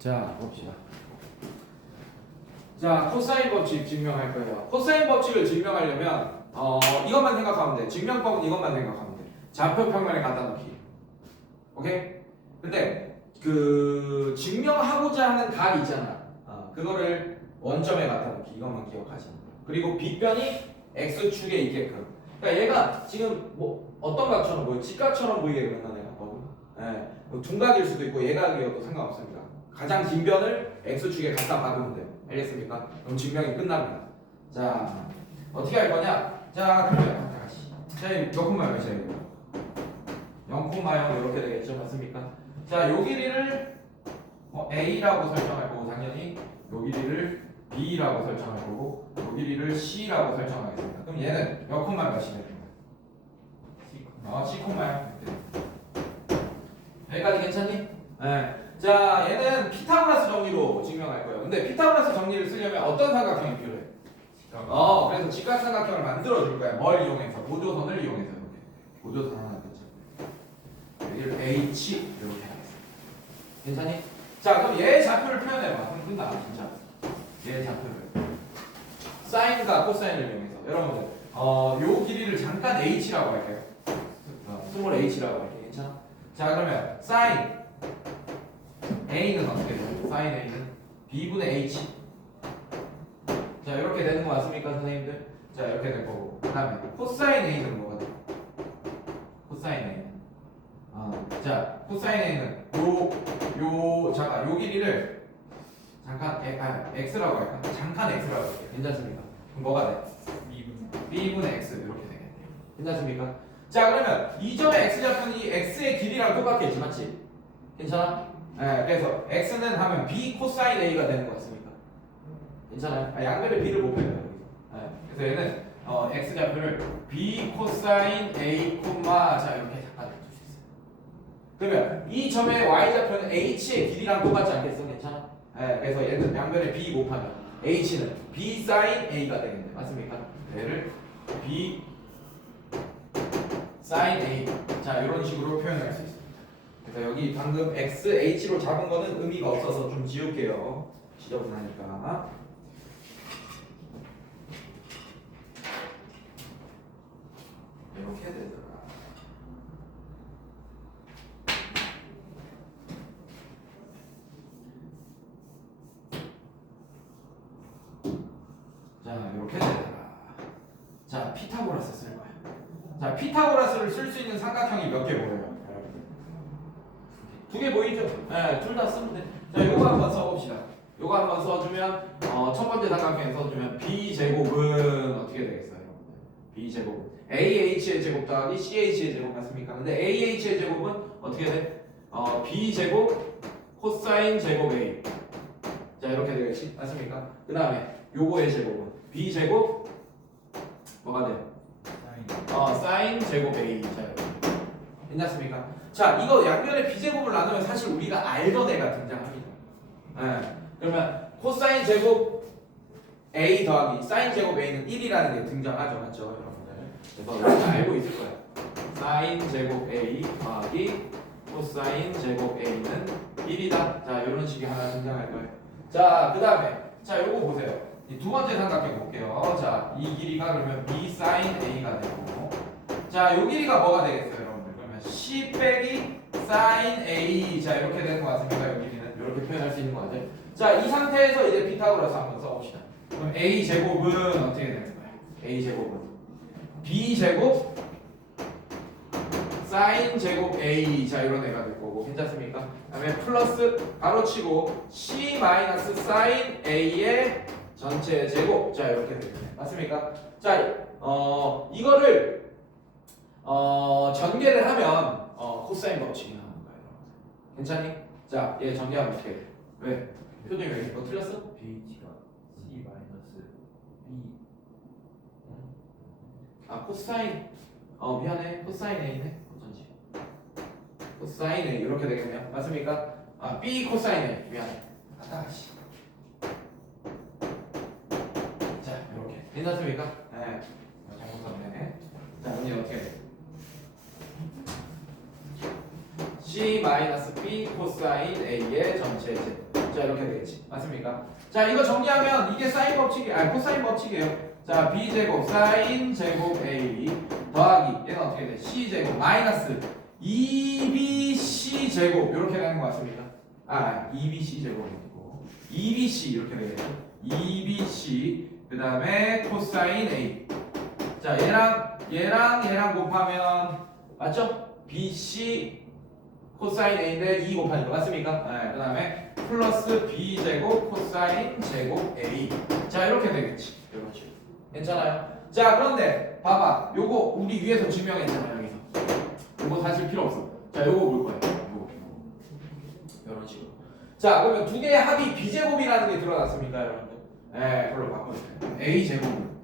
자, 봅시다. 자, 코사인 법칙 증명할 거예요. 코사인 법칙을 증명하려면 이것만 생각하면 돼. 증명법은 이것만 생각하면 돼. 좌표 평면에 갖다 놓기. 오케이? 근데 그 증명하고자 하는 각 있잖아. 그거를 원점에 갖다 놓기. 이것만 기억하지. 그리고 빗변이 x축에 있게끔. 그러니까 얘가 지금 뭐 어떤 각처럼 보여? 직각처럼 보이게 그런다 내가. 뭐 둔각일 수도 있고 예각이어도 상관없습니다. 가장 긴 변을 x축에 갖다 박으면 돼요. 알겠습니까? 그럼 증명이 끝납니다. 자, 어떻게 할 거냐? 자, 그러면 다시. 자, 몇 콤마요? 자, 이거 0,0 이렇게 되겠죠, 맞습니까? 자, 요 길이를 a라고 설정할 거고 당연히 요 길이를 b라고 설정할 거고 요 길이를 c라고 설정하겠습니다. 그럼 얘는 몇 콤마 몇이 됩니까? c 콤마요. 여기까지 괜찮니? 네. 자, 얘는 피타고라스 정리로 증명할 거예요. 근데 피타고라스 정리를 쓰려면 어떤 삼각형이 필요해? 그래서 직각삼각형을 만들어 줄 거야. 뭘 이용해서? 보조선을 이용해서 이렇게. 보조선 하나 있겠죠. 여기를 H 이렇게 하겠습니다. 괜찮니? 자, 그럼 얘의 좌표를 표현해봐. 그럼 끝나, 진짜. 얘의 좌표를. 사인과 코사인을 이용해서. 여러분들, 요 길이를 잠깐 H라고 할게요. 스몰 H라고 할게요. 괜찮아? 자, 그러면 사인 A는 어떻게 돼요? 사인 A는 B분의 H. 자, 이렇게 되는 거 맞습니까, 선생님들? 자, 이렇게 될 거고. 그 다음에 코사인 A는 뭐가 돼요? 코사인 A는. 자, 코사인 A는 잠깐, 요 길이를 잠깐, X라고 할까? 잠깐 X라고 할게요. 괜찮습니까? 그럼 뭐가 돼? B분의 X. 이렇게 되겠네요. 괜찮습니까? 자, 그러면 이 점의 X좌표는 이 X의 길이랑 똑같겠지, 맞지? 괜찮아? 네, 그래서 X는 하면 B 코사인 A가 되는 거 같습니까? 괜찮아요? 양변의 B를 못 표현해요. 네, 그래서 얘는 X좌표를 B 코사인 A 콤마 자 이렇게 잠깐 해줄 수 있어요. 그러면 이 점의 Y좌표는 H의 길이랑 똑같지 않겠어? 괜찮아? 네, 그래서 얘는 양변의 B 곱하면 H는 B 사인 A가 되겠네. 맞습니까? 얘를 B 사인 A 자 이런 식으로 표현할 수 있습니다. 그래서 여기 방금 X, H로 잡은 거는 의미가 없어서 좀 지울게요. 지저분하니까. 이렇게 되더라. 자 이렇게 되더라. 자 피타고라스 쓸 거야. 자 피타고라스를 쓸 수 있는 삼각형이 몇 개 보여요? 두 개 보이죠? 네, 둘 다 쓰면 돼. 자, 요거 한번 써봅시다. 요거 한번 써주면 첫 번째 삼각형에 써주면 b 제곱은 어떻게 되겠어요? b 제곱 ah의 제곱 더하기 ch의 제곱 맞습니까? 근데 ah의 제곱은 어떻게 돼? b 제곱 코사인 제곱 a 자 이렇게 되겠지? 맞습니까? 그 다음에 요거의 제곱은 b 제곱 뭐가 돼? 사인 제곱 a 자 이렇게 괜찮습니까? 자, 이거 양면의 비제곱을 나누면 사실 우리가 알던 애가 등장합니다. 네. 그러면 코사인 제곱 A 더하기 사인 제곱 A는 1이라는 게 등장하죠. 맞죠? 여러분들. 그래서 이렇게 알고 있을 거예요. 사인 제곱 A 더하기 코사인 제곱 A는 1이다. 자, 이런 식이 하나 등장할 거예요. 자, 그 다음에 자, 요거 보세요. 이 두 번째 삼각형 볼게요. 자, 이 길이가 그러면 B 사인 A가 되고 자, 요 길이가 뭐가 되겠어요? C 빼기 사인 A 자 이렇게 되는 거 같습니다. 여기는 이렇게 표현할 수 있는 거 같아요. 자, 이 상태에서 이제 피타고라스 한번 써봅시다. 그럼 A 제곱은 어떻게 되는 거예요? A 제곱은 B 제곱 사인 제곱 A 자 이런 애가 될 거고 괜찮습니까? 그다음에 플러스 가로치고 C 마이너스 사인 A의 전체 제곱 자 이렇게 되겠네요. 맞습니까? 자, 이거를 전개를 하면 코사인 법칙이 나오는 거예요. 괜찮니? 자, 얘 전개하면 어떻게 돼? 왜? 표정이 왜 이렇게 틀렸어? B가 C 마이너스 B 코사인 미안해 코사인 A네 어쩐지 코사인 A 이렇게 되겠네요. 맞습니까? B 코사인 A 미안해 씨. 자 이렇게 괜찮습니까? 네 잘못 썼네. 자 언니 어떻게 돼? C-B 코사인 A의 전체 제곱. 자 자 이렇게 되겠지. 맞습니까? 자 이거 정리하면 이게 사인 법칙이 코사인 법칙이에요. 자 b제곱 사인 제곱 a 더하기 얘는 어떻게 돼? c제곱 마이너스 2bc 제곱 이렇게 되는 거 같습니다. 2bc 제곱이고 2bc 이렇게 되겠죠. 2bc 그 다음에 코사인 a. 자 얘랑 곱하면 맞죠? bc 코사인 a인데 2 곱하니까 맞습니까? 네, 그 다음에 플러스 b제곱 코사인 제곱 a. 자 이렇게 되겠지. 이런 식으로. 괜찮아요? 자 그런데 봐봐 요거 우리 위에서 증명했잖아요. 여기서 요거 사실 필요 없어. 자 요거 볼 거예요. 요거 이런 식으로. 자 그러면 두 개의 합이 b제곱이라는 게 드러났습니까 여러분들? 네 그걸로 바꿔주세요. a제곱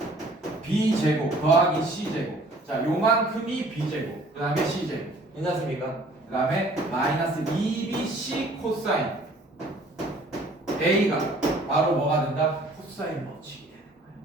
b제곱 더하기 c제곱. 자 요만큼이 b제곱 그 다음에 c제곱 괜찮습니까? 그 다음에 마이너스 2bc 코사인 a가 바로 뭐가 된다? 코사인 법칙이 되는 거예요.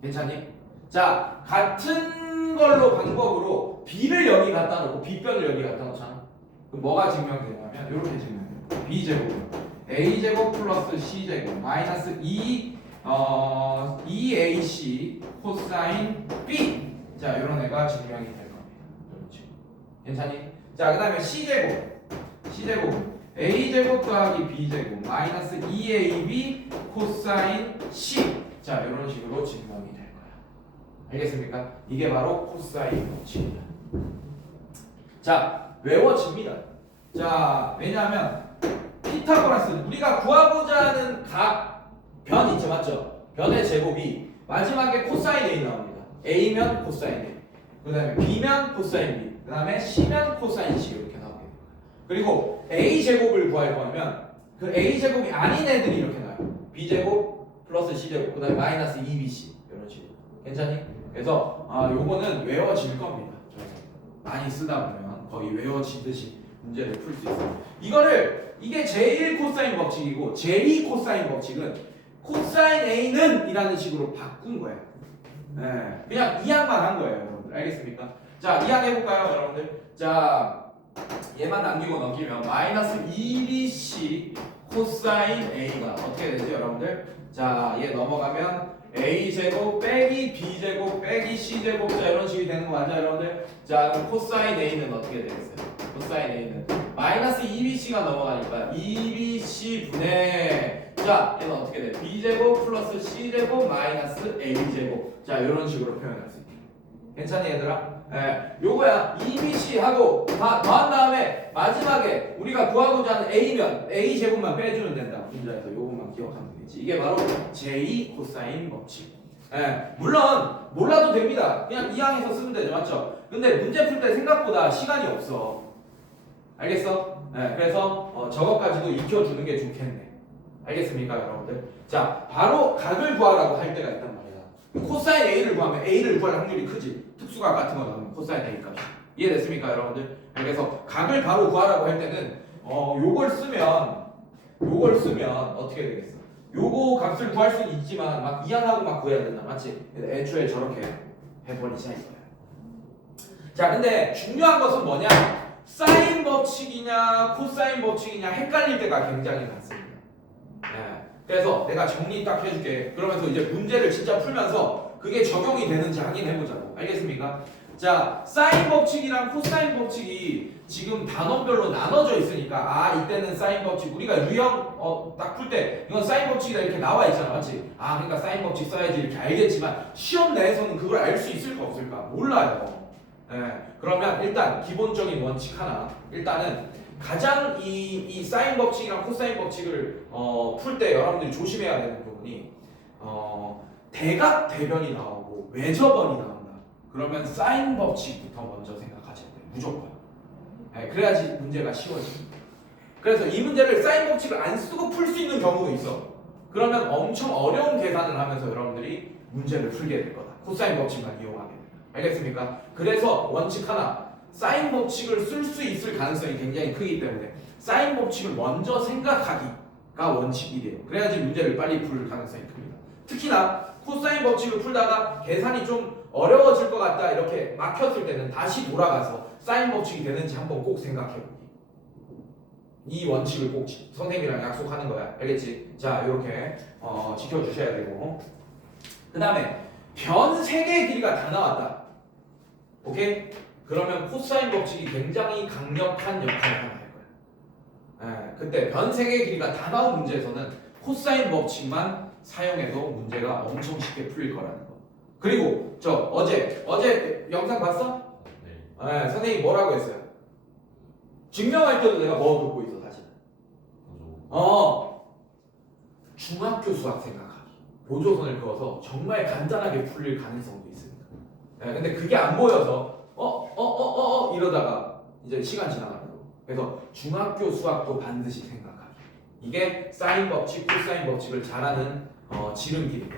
괜찮니? 자 같은 걸로 방법으로 b를 여기 갖다 놓고 b변을 여기 갖다 놓잖아. 그럼 뭐가 증명되냐면 이렇게 증명돼요. b제곱 a제곱 플러스 c제곱 마이너스 2ac 코사인 b. 자 이런 애가 증명이 될 겁니다. 그렇지. 괜찮니? 자 그 다음에 c제곱 a제곱 더하기 b제곱 마이너스 2ab 코사인 c. 자 이런 식으로 증명이 될 거야. 알겠습니까? 이게 바로 코사인 법칙이다. 자 외워집니다. 자 왜냐하면 피타고라스 우리가 구하고자 하는 변 있죠 맞죠? 변의 제곱이 마지막에 코사인 a 나옵니다. a면 코사인 a 그 다음에 b면 코사인 b 그 다음에 c면 코사인 c 이렇게 나오게 돼요. 그리고 a제곱을 구할 거면 그 a제곱이 아닌 애들이 이렇게 나와요. b제곱 플러스 c제곱 그 다음에 마이너스 2bc 이런 식으로. 괜찮니? 그래서 요거는 외워질 겁니다. 많이 쓰다 보면 거의 외워지듯이 문제를 풀 수 있어요. 이게 제1 코사인 법칙이고 제2 코사인 법칙은 코사인 a는 이라는 식으로 바꾼 거예요. 네, 그냥 이항만 한 거예요, 여러분들. 알겠습니까? 자, 이항 해볼까요, 여러분들? 자, 얘만 남기고 넘기면 마이너스 2bc 코사인 a가 어떻게 되죠, 여러분들? 자, 얘 넘어가면 a제곱 빼기 b제곱 빼기 c제곱 자 이런 식이 되는 거 맞죠, 여러분들? 자, 그럼 코사인 a는 어떻게 되겠어요? 코사인 a는 마이너스 2bc가 넘어가니까 2bc 분의 자 얘는 어떻게 돼? b제곱 플러스 c제곱 마이너스 a제곱 자 이런 식으로 표현할 수 있게. 괜찮니 얘들아? 네, 요거야 2bc 하고 다 더한 다음에 마지막에 우리가 구하고자 하는 a면 a제곱만 빼주면 된다. 문자에서 요것만 기억하면 되지. 이게 바로 제2 코사인 법칙. 네, 물론 몰라도 됩니다. 그냥 이항에서 쓰면 되죠, 맞죠? 근데 문제 풀 때 생각보다 시간이 없어. 알겠어? 네, 그래서 저것 가지고 익혀주는 게 좋겠네. 알겠습니까, 여러분들? 자, 바로 각을 구하라고 할 때가 있단 말이야. 코사인 a를 구하면 a를 구할 확률이 크지. 특수각 같은 거 나오면 코사인 a 값이. 이해됐습니까, 여러분들? 그래서 각을 바로 구하라고 할 때는 요걸 쓰면 어떻게 되겠어? 요거 값을 구할 수는 있지만 막 이항하고 막 구해야 된다, 맞지? 애초에 저렇게 해버리자 이거야. 자, 근데 중요한 것은 뭐냐? 사인 법칙이냐 코사인 법칙이냐 헷갈릴 때가 굉장히 많습니다. 네. 그래서 내가 정리 딱 해줄게. 그러면서 이제 문제를 진짜 풀면서 그게 적용이 되는지 확인해보자고. 알겠습니까? 자, 사인 법칙이랑 코사인 법칙이 지금 단원별로 나눠져 있으니까 이때는 사인 법칙 우리가 유형 딱 풀 때 이건 사인 법칙이다 이렇게 나와 있잖아, 맞지? 그러니까 사인 법칙 써야지 이렇게 알겠지만 시험 내에서는 그걸 알 수 있을까 없을까 몰라요. 네, 그러면 일단 기본적인 원칙 하나. 일단은 가장 이 사인 법칙이랑 코사인 법칙을 풀 때 여러분들이 조심해야 되는 부분이 대각 대변이 나오고 외접원이 나온다. 그러면 사인 법칙부터 먼저 생각하셔야 돼요. 무조건. 네, 그래야지 문제가 쉬워집니다. 그래서 이 문제를 사인 법칙을 안 쓰고 풀 수 있는 경우도 있어. 그러면 엄청 어려운 계산을 하면서 여러분들이 문제를 풀게 될 거다. 코사인 법칙만 이용하게 됩니다. 알겠습니까? 그래서 원칙 하나, 사인 법칙을 쓸 수 있을 가능성이 굉장히 크기 때문에 사인 법칙을 먼저 생각하기가 원칙이 돼요. 그래야지 문제를 빨리 풀 가능성이 큽니다. 특히나 코사인 법칙을 풀다가 계산이 좀 어려워질 것 같다 이렇게 막혔을 때는 다시 돌아가서 사인 법칙이 되는지 한번 꼭 생각해보기. 이 원칙을 꼭 선생님이랑 약속하는 거야. 알겠지? 자, 이렇게 지켜주셔야 되고. 그 다음에 변 3개의 길이가 다 나왔다. 오케이? 그러면 코사인 법칙이 굉장히 강력한 역할을 하나 할 거야. 예, 그때 변 3개의 길이가 다 나온 문제에서는 코사인 법칙만 사용해도 문제가 엄청 쉽게 풀릴 거라는 거. 그리고 저 어제 영상 봤어? 네. 예, 선생님이 뭐라고 했어요? 증명할 때도 내가 뭐 듣고 있어 사실. 중학교 수학 생각하기. 보조선을 그어서 정말 간단하게 풀릴 가능성도 있습니다. 예, 근데 그게 안 보여서 이러다가 이제 시간 지나간다고. 그래서 중학교 수학도 반드시 생각하기. 이게 사인 법칙, 코사인 법칙을 잘하는 지름길입니다.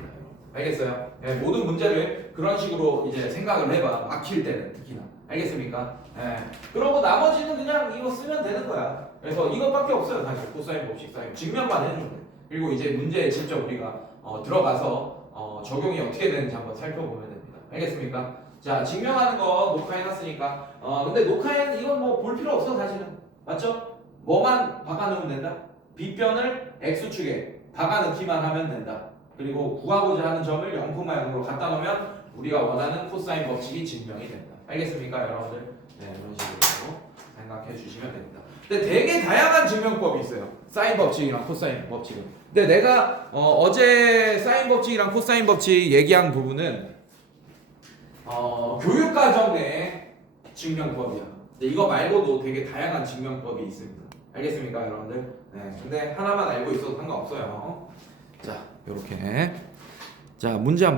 알겠어요? 예, 모든 문제를 그런 식으로 이제 생각을 해봐. 막힐 때는 특히나. 알겠습니까? 예. 그러고 나머지는 그냥 이거 쓰면 되는 거야. 그래서 이것밖에 없어요. 사실 코사인 법칙, 사인 증명만 해주면 돼. 그리고 이제 문제에 직접 우리가 들어가서 적용이 어떻게 되는지 한번 살펴보면 됩니다. 알겠습니까? 자, 증명하는 거 녹화해놨으니까. 근데 녹화에는 이건 뭐 볼 필요 없어 사실은. 맞죠? 뭐만 박아놓으면 된다. 빗변을 x축에 박아넣기만 하면 된다. 그리고 구하고자 하는 점을 0,0로 갖다 놓으면 우리가 원하는 코사인 법칙이 증명이 된다. 알겠습니까, 여러분들? 네, 이런 식으로 생각해 주시면 됩니다. 근데 되게 다양한 증명법이 있어요. 사인 법칙이랑 코사인 법칙은. 근데 내가 어제 사인 법칙이랑 코사인 법칙 얘기한 부분은 교육과정 내 증명법이야. 근데 이거 말고도 되게 다양한 증명법이 있습니다. 알겠습니까, 여러분들? 네, 근데 하나만 알고 있어도 상관없어요. 자, 요렇게. 자, 문제 한번